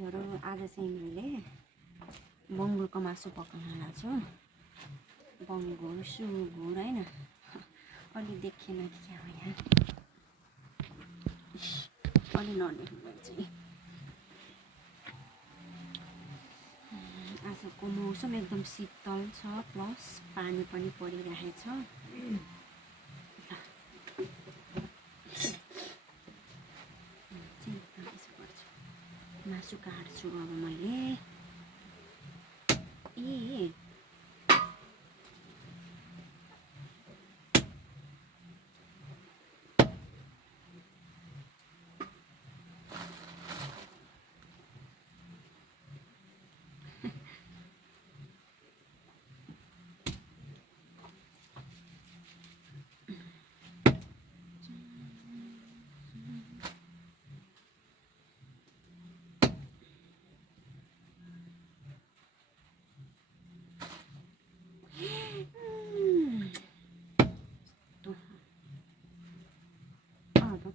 साथीहरु आज चाहिँ मैले बङ्गुरको मासु पकाउन लाग्छु। बङ्गुर सुँगुर हैन अलि देखेन क्या हो यहाँ अलि नदेख्नु चाहिँ आजको मौसम एकदम शीतल छ प्लस पानी पनि परिरहेछ। मासु काट्छु अब मैले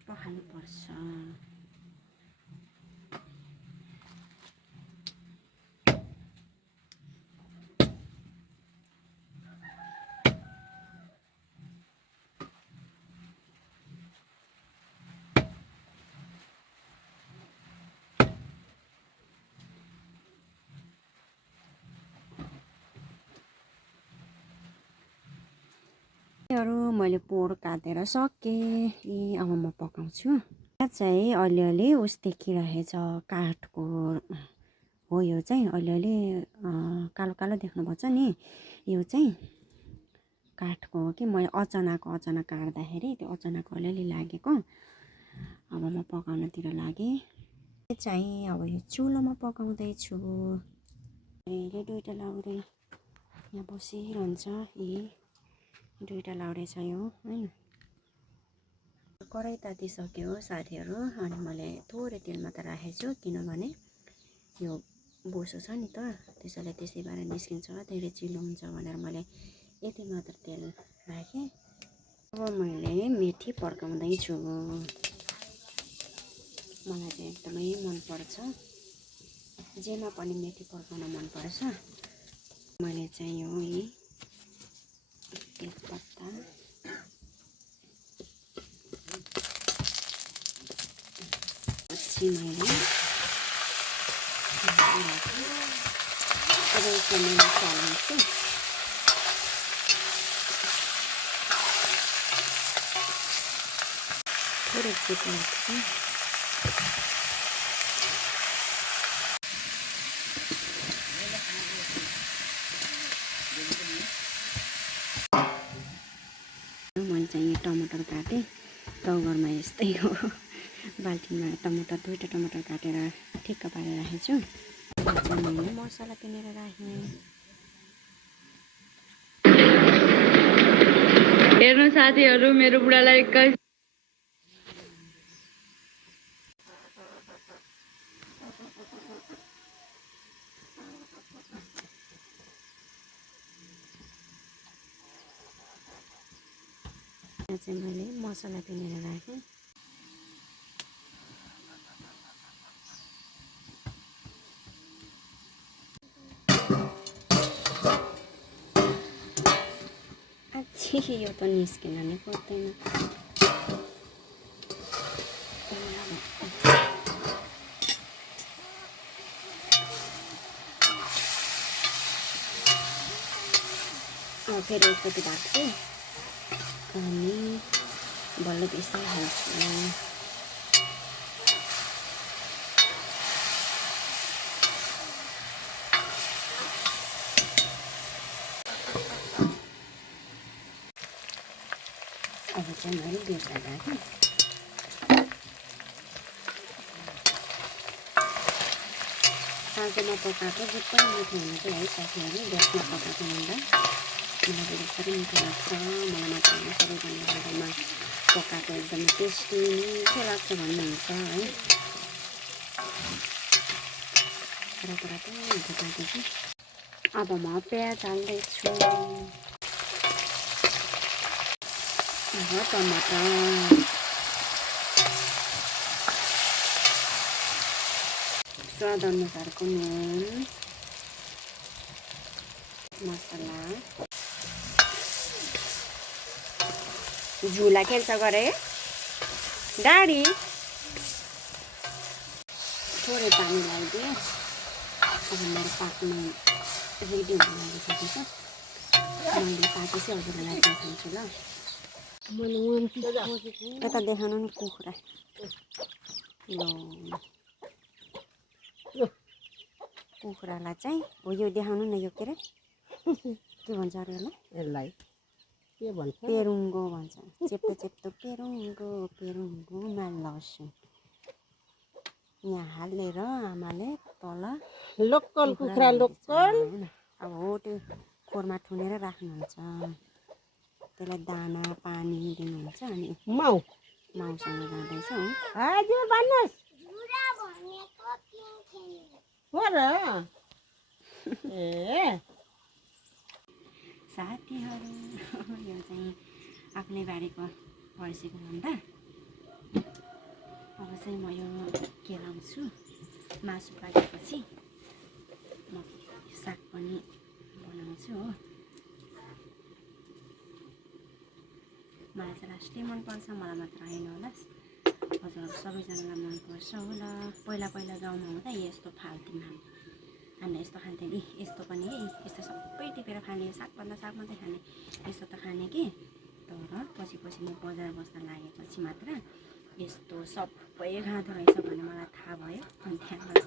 पकाउनु पर्छ। मैले पोर काटेर सकेँ। अब म पकाउँछु। चाहिँ अलिअलि उस देखिरहेछ काठको हो यो चाहिँ अलिअलि कालो कालो देख्नुपर्छ नि। यो चाहिँ काठको हो कि मैले अचानक काट्दाखेरि त्यो अचानक अलिअलि लागेको। अब म पकाउनतिर लागेँ। चाहिँ अब यो चुलोमा पकाउँदैछु। दुईटा लाउरे यहाँ बसिरहन्छ। दुईटा लाउरे छ यो हैन। कराई तातिसक्यो साथीहरु अनि मैले थोरै तेल मात्र राखेको छु किनभने यो बोसो छ नि त त्यसैले त्यसै भएर निस्किन्छ धेरै चिलो हुन्छ भनेर मैले यति मात्र तेल राखेँ। अब मैले मेथी पड्काउँदै छु। मलाई चाहिँ एकदमै मन पर्छ। जेमा पनि मेथी पड्काउन मन पर्छ। मैले चाहिँ यो तेजपत्ता मैले चलाउँछु। थोरै चिप्लाउँछु। मैले चाहिँ टमाटर काटेँ। गाउँघरमा यस्तै हो। बाल्टीमा टमाटर दुईटा टमाटर काटेर ठिक्क पारेर राखेछु। मैले मसला पिनेर राखेँ। हेर्नु साथीहरु मेरो बुढालाई चाहिँ मैले मसला पिनेर राखेँ। यो त निस्किन नै पर्दैन। फेरि एकचोटि राख्छु अनि बल्ल त्यसै हाल्छु। अब चाहिँ मैले बिर्सा राखेँ। आगोमा पकाएको जुत्तै मिठो हुन्छ है साथीहरु। ग्यासमा पकाएको भन्दा मलाई धेरै मिठो लाग्छ। मलाई मात्र होइन सबैजना आगोमा पकाएको एकदम टेस्टी मिठो लाग्छ भन्नुहुन्छ है। रातो हुन्छ काटेको। अब म प्याज हाल्दैछु। टमाटर स्वाद अनुसारको नुन मसला झुला खेल्छ गरे डाडी थोरै पानी लगाइदिएँ अब मेरो पाक्नु रेडी हुन लागिसकेको छ मैले पाकेपछि हजुरलाई देखाउँछु ल यता देखाउनु नि कुखुरा ल कुखुरालाई चाहिँ हो यो देखाउनु न यो के अरे के भन्छ अरे यसलाई के भन्छ पेरुङ्गो भन्छ चेप्टो चेप्टो पेरुङ्गोमा लसुन यहाँ हालेर आमाले तल लोकल कुखुरा लोकल अब हो त्यो खोरमा थुनेर राख्नुहुन्छ त्यसलाई दाना पानी दिनुहुन्छ अनि माउसँग जाँदैछ हो हजुर भन्नुहोस् हो र ए साथीहरू यो चाहिँ आफ्नै बारीको फर्सीको भन्दा अब चाहिँ म यो केलाउँछु मासु पाकेपछि म साग पनि बनाउँछु हो मलाई चाहिँ लास्टै मनपर्छ मलाई मात्र होइन होला हजुरहरू सबैजनालाई मनपर्छ होला पहिला पहिला गाउँमा हुँदा यस्तो फाल्थ्यौँ हामीले यस्तो खान्थ्यौँ नि यस्तो पनि है यस्तो सबै टिपेर खाने सागभन्दा साग मात्रै खाने यस्तो त खाने कि तर पछि पछि म बजार बस्न लागेपछि मात्र यस्तो सबै खाँदो रहेछ भन्ने मलाई थाहा भयो अनि त्यहाँबाट